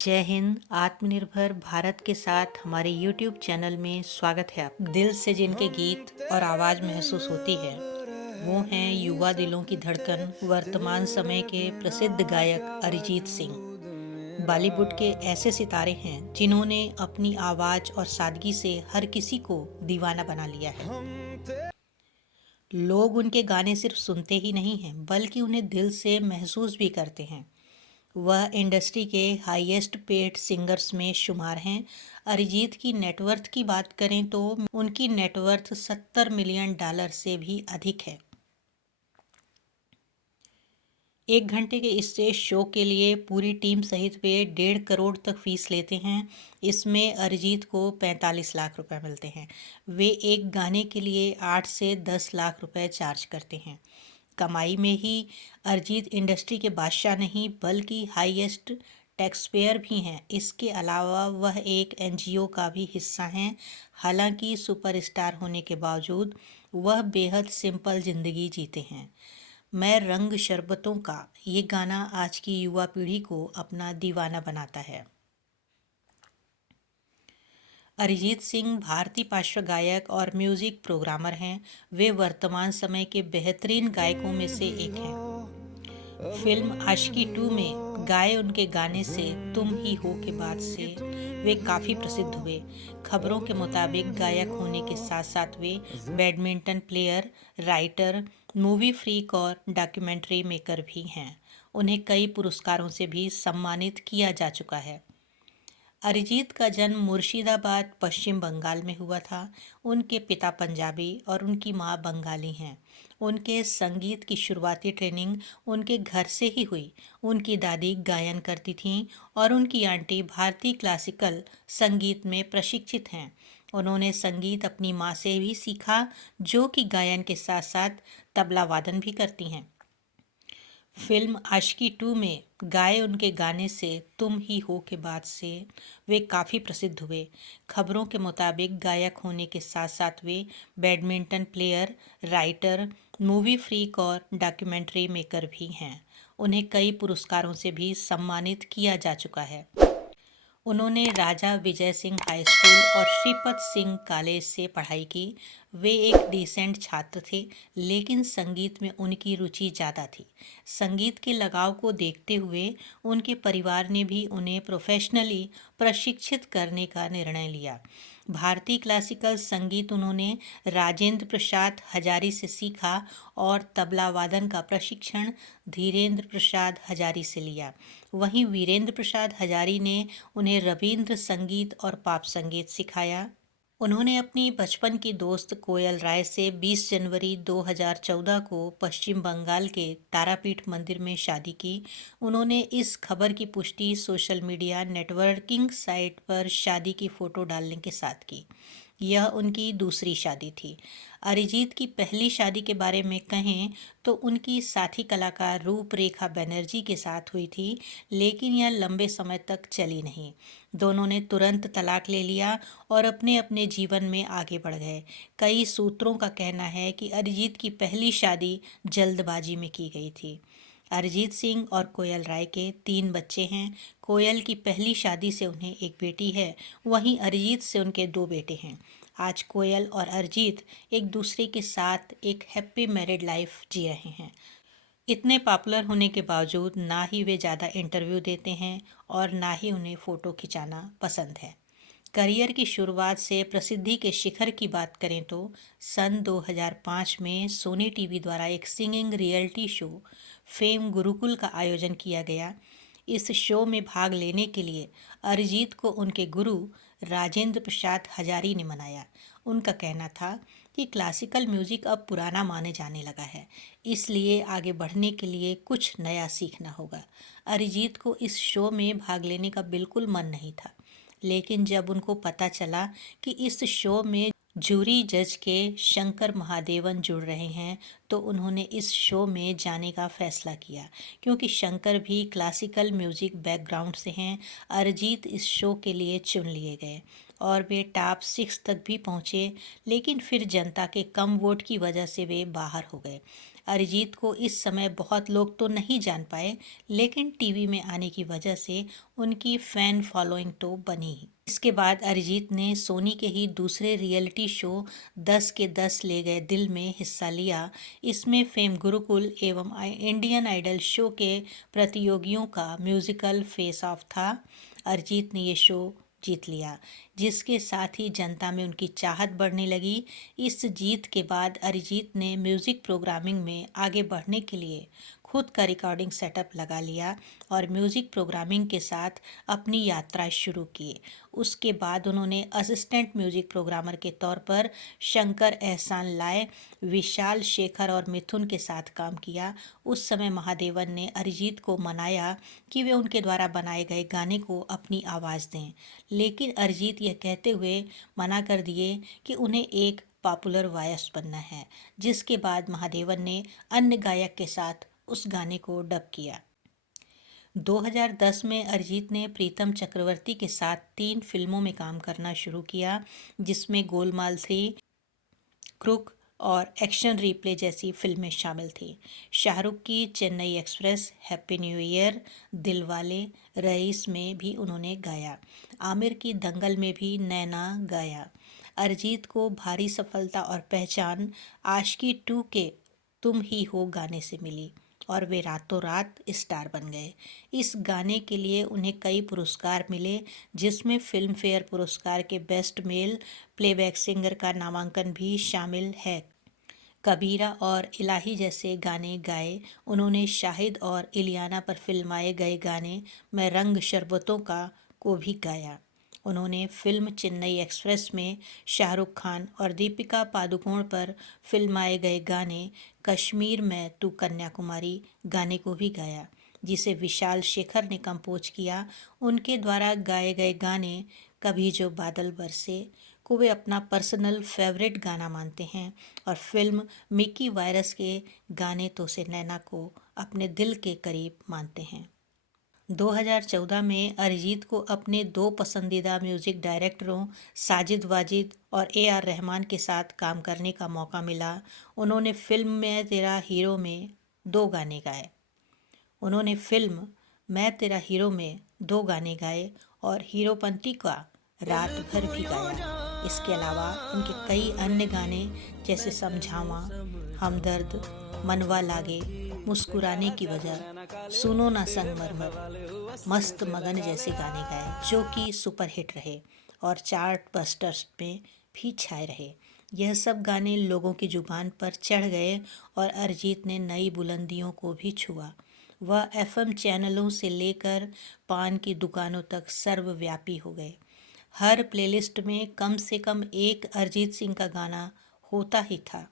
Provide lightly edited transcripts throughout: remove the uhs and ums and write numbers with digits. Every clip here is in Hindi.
जय हिंद। आत्मनिर्भर भारत के साथ हमारे YouTube चैनल में स्वागत है। आप दिल से जिनके गीत और आवाज़ महसूस होती है वो हैं युवा दिलों की धड़कन, वर्तमान समय के प्रसिद्ध गायक अरिजीत सिंह। बॉलीवुड के ऐसे सितारे हैं जिन्होंने अपनी आवाज़ और सादगी से हर किसी को दीवाना बना लिया है। लोग उनके गाने सिर्फ सुनते ही नहीं हैं बल्कि उन्हें दिल से महसूस भी करते हैं। वह इंडस्ट्री के हाईएस्ट पेड सिंगर्स में शुमार हैं। अरिजीत की नेटवर्थ की बात करें तो उनकी नेटवर्थ $70 मिलियन से भी अधिक है। 1 घंटे के स्टेज शो के लिए पूरी टीम सहित वे 1.5 करोड़ तक फीस लेते हैं। इसमें अरिजीत को 45 लाख रुपए मिलते हैं। वे एक गाने के लिए 8 से 10 लाख रुपए चार्ज करते हैं। कमाई में ही अरिजीत इंडस्ट्री के बादशाह नहीं बल्कि हाईएस्ट टैक्सपेयर भी हैं। इसके अलावा वह एक एनजीओ का भी हिस्सा हैं। हालांकि सुपरस्टार होने के बावजूद वह बेहद सिंपल जिंदगी जीते हैं। मैं रंग शरबतों का ये गाना आज की युवा पीढ़ी को अपना दीवाना बनाता है। अरिजीत सिंह भारतीय पार्श्व गायक और म्यूजिक प्रोग्रामर हैं। वे वर्तमान समय के बेहतरीन गायकों में से एक हैं। फिल्म आशिकी 2 में गाए उनके गाने से तुम ही हो के बाद से वे काफ़ी प्रसिद्ध हुए। खबरों के मुताबिक गायक होने के साथ साथ वे badminton player, writer, movie freak और डॉक्यूमेंट्री मेकर भी हैं। उन्हें कई पुरस्कारों से भी सम्मानित किया जा चुका है। अरिजीत का जन्म मुर्शिदाबाद, पश्चिम बंगाल में हुआ था। उनके पिता पंजाबी और उनकी माँ बंगाली हैं। उनके संगीत की शुरुआती ट्रेनिंग उनके घर से ही हुई। उनकी दादी गायन करती थीं और उनकी आंटी भारतीय क्लासिकल संगीत में प्रशिक्षित हैं। उन्होंने संगीत अपनी माँ से भी सीखा, जो कि गायन के साथ साथ तबला वादन भी करती हैं। फिल्म आशिकी 2 में गाए उनके गाने से तुम ही हो के बाद से वे काफ़ी प्रसिद्ध हुए। खबरों के मुताबिक गायक होने के साथ साथ वे badminton player, writer, movie freak और डॉक्यूमेंट्री मेकर भी हैं। उन्हें कई पुरस्कारों से भी सम्मानित किया जा चुका है। उन्होंने राजा विजय सिंह हाई स्कूल और श्रीपत सिंह कॉलेज से पढ़ाई की। वे एक डिसेंट छात्र थे, लेकिन संगीत में उनकी रुचि ज़्यादा थी। संगीत के लगाव को देखते हुए उनके परिवार ने भी उन्हें प्रोफेशनली प्रशिक्षित करने का निर्णय लिया। भारतीय क्लासिकल संगीत उन्होंने राजेंद्र प्रसाद हजारी से सीखा और तबला वादन का प्रशिक्षण धीरेन्द्र प्रसाद हजारी से लिया। वहीं वीरेंद्र प्रसाद हजारी ने उन्हें रवींद्र संगीत और पॉप संगीत सिखाया। उन्होंने अपनी बचपन की दोस्त कोयल राय से 20 जनवरी 2014 को पश्चिम बंगाल के तारापीठ मंदिर में शादी की। उन्होंने इस खबर की पुष्टि सोशल मीडिया नेटवर्किंग साइट पर शादी की फ़ोटो डालने के साथ की। यह उनकी दूसरी शादी थी। अरिजीत की पहली शादी के बारे में कहें तो उनकी साथी कलाकार रूपरेखा बनर्जी के साथ हुई थी, लेकिन यह लंबे समय तक चली नहीं। दोनों ने तुरंत तलाक ले लिया और अपने अपने जीवन में आगे बढ़ गए। कई सूत्रों का कहना है कि अरिजीत की पहली शादी जल्दबाजी में की गई थी। अरिजीत सिंह और कोयल राय के 3 बच्चे हैं। कोयल की पहली शादी से उन्हें एक बेटी है, वहीं अरिजीत से उनके 2 बेटे हैं। आज कोयल और अरिजीत एक दूसरे के साथ एक हैप्पी मैरिड लाइफ जी रहे हैं। इतने पॉपुलर होने के बावजूद ना ही वे ज़्यादा इंटरव्यू देते हैं और ना ही उन्हें फ़ोटो खिंचाना पसंद है। करियर की शुरुआत से प्रसिद्धि के शिखर की बात करें तो सन 2005 में सोनी टीवी द्वारा एक singing reality show fame Gurukul का आयोजन किया गया। इस शो में भाग लेने के लिए अरिजीत को उनके गुरु राजेंद्र प्रसाद हजारी ने मनाया। उनका कहना था कि क्लासिकल म्यूज़िक अब पुराना माने जाने लगा है, इसलिए आगे बढ़ने के लिए कुछ नया सीखना होगा। अरिजीत को इस शो में भाग लेने का बिल्कुल मन नहीं था, लेकिन जब उनको पता चला कि इस शो में जूरी जज के शंकर महादेवन जुड़ रहे हैं तो उन्होंने इस शो में जाने का फैसला किया। क्योंकि शंकर भी क्लासिकल म्यूज़िक बैकग्राउंड से हैं, अरिजीत इस शो के लिए चुन लिए गए और वे टॉप 6 तक भी पहुँचे, लेकिन फिर जनता के कम वोट की वजह से वे बाहर हो गए। अरिजीत को इस समय बहुत लोग तो नहीं जान पाए, लेकिन टीवी में आने की वजह से उनकी फैन फॉलोइंग तो बनी ही। इसके बाद अरिजीत ने सोनी के ही दूसरे रियलिटी शो 10 के 10 ले गए दिल में हिस्सा लिया। इसमें फेम गुरुकुल एवं इंडियन आइडल शो के प्रतियोगियों का म्यूजिकल फेस ऑफ था। अरिजीत ने ये शो जीत लिया, जिसके साथ ही जनता में उनकी चाहत बढ़ने लगी। इस जीत के बाद अरिजीत ने म्यूज़िक प्रोग्रामिंग में आगे बढ़ने के लिए खुद का रिकॉर्डिंग सेटअप लगा लिया और म्यूज़िक प्रोग्रामिंग के साथ अपनी यात्रा शुरू की। उसके बाद उन्होंने असिस्टेंट म्यूज़िक प्रोग्रामर के तौर पर शंकर एहसान लाए, विशाल शेखर और मिथुन के साथ काम किया। उस समय महादेवन ने अरिजीत को मनाया कि वे उनके द्वारा बनाए गए गाने को अपनी आवाज़ दें, लेकिन अरिजीत यह कहते हुए मना कर दिए कि उन्हें एक पॉपुलर वॉयस बनना है। जिसके बाद महादेवन ने अन्य गायक के साथ उस गाने को डब किया। 2010 में अरिजीत ने प्रीतम चक्रवर्ती के साथ 3 फिल्मों में काम करना शुरू किया, जिसमें गोलमाल 3, क्रुक और एक्शन रिप्ले जैसी फिल्में शामिल थी। शाहरुख की Chennai Express, Happy New Year, Dilwale, Raees में भी उन्होंने गाया। आमिर की दंगल में भी नैना गाया। अरिजीत को भारी सफलता और पहचान आशिकी 2 के तुम ही हो गाने से मिली और वे रातों रात स्टार बन गए। इस गाने के लिए उन्हें कई पुरस्कार मिले, जिसमें फिल्म फेयर पुरस्कार के बेस्ट मेल प्लेबैक सिंगर का नामांकन भी शामिल है। कबीरा और इलाही जैसे गाने गाए। उन्होंने शाहिद और इलियाना पर फिल्माए गए गाने मैं रंग शरबतों का को भी गाया। उन्होंने फिल्म चेन्नई एक्सप्रेस में शाहरुख खान और दीपिका पादुकोण पर फिल्माए गए गाने कश्मीर में तू कन्याकुमारी गाने को भी गाया, जिसे विशाल शेखर ने कंपोज किया। उनके द्वारा गाए गए गाने कभी जो बादल बरसे को वे अपना पर्सनल फेवरेट गाना मानते हैं और फिल्म मिकी वायरस के गाने तो से नैना को अपने दिल के करीब मानते हैं। 2014 में अरिजीत को अपने 2 पसंदीदा म्यूज़िक डायरेक्टरों साजिद वाजिद और AR रहमान के साथ काम करने का मौका मिला। उन्होंने फिल्म मैं तेरा हीरो में 2 गाने गाए। उन्होंने फिल्म मैं तेरा हीरो में 2 गाने गाए और हीरोपंती का रात भर भी गाया। इसके अलावा उनके कई अन्य गाने जैसे समझावा, हमदर्द, मनवा लागे, मुस्कुराने की वजह, सुनो ना संगमरमर, मस्त मगन जैसे गाने गाए, जो कि सुपर हिट रहे और चार्ट बस्टर्स में भी छाए रहे। यह सब गाने लोगों की जुबान पर चढ़ गए और अरिजीत ने नई बुलंदियों को भी छुआ। वह FM चैनलों से लेकर पान की दुकानों तक सर्वव्यापी हो गए। हर प्लेलिस्ट में कम से कम एक अरिजीत सिंह का गाना होता ही था।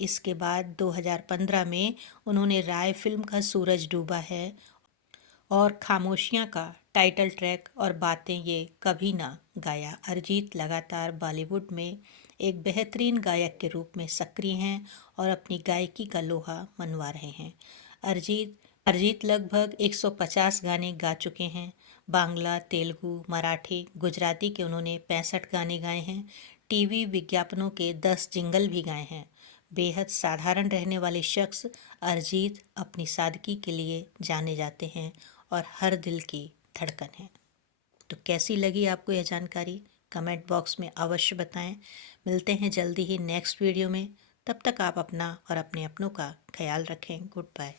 इसके बाद 2015 में उन्होंने राय फिल्म का सूरज डूबा है और खामोशियाँ का टाइटल ट्रैक और बातें ये कभी ना गाया। अरिजीत लगातार बॉलीवुड में एक बेहतरीन गायक के रूप में सक्रिय हैं और अपनी गायकी का लोहा मनवा रहे हैं। अरिजीत लगभग 150 गाने गा चुके हैं। बांग्ला, तेलुगु, मराठी, गुजराती के उन्होंने 65 गाने गाए हैं। टीवी विज्ञापनों के 10 जिंगल भी गाए हैं। बेहद साधारण रहने वाले शख्स अरिजीत अपनी सादगी के लिए जाने जाते हैं और हर दिल की धड़कन है। तो कैसी लगी आपको यह जानकारी? कमेंट बॉक्स में अवश्य बताएं। मिलते हैं जल्दी ही नेक्स्ट वीडियो में। तब तक आप अपना और अपने अपनों का ख्याल रखें। Good bye.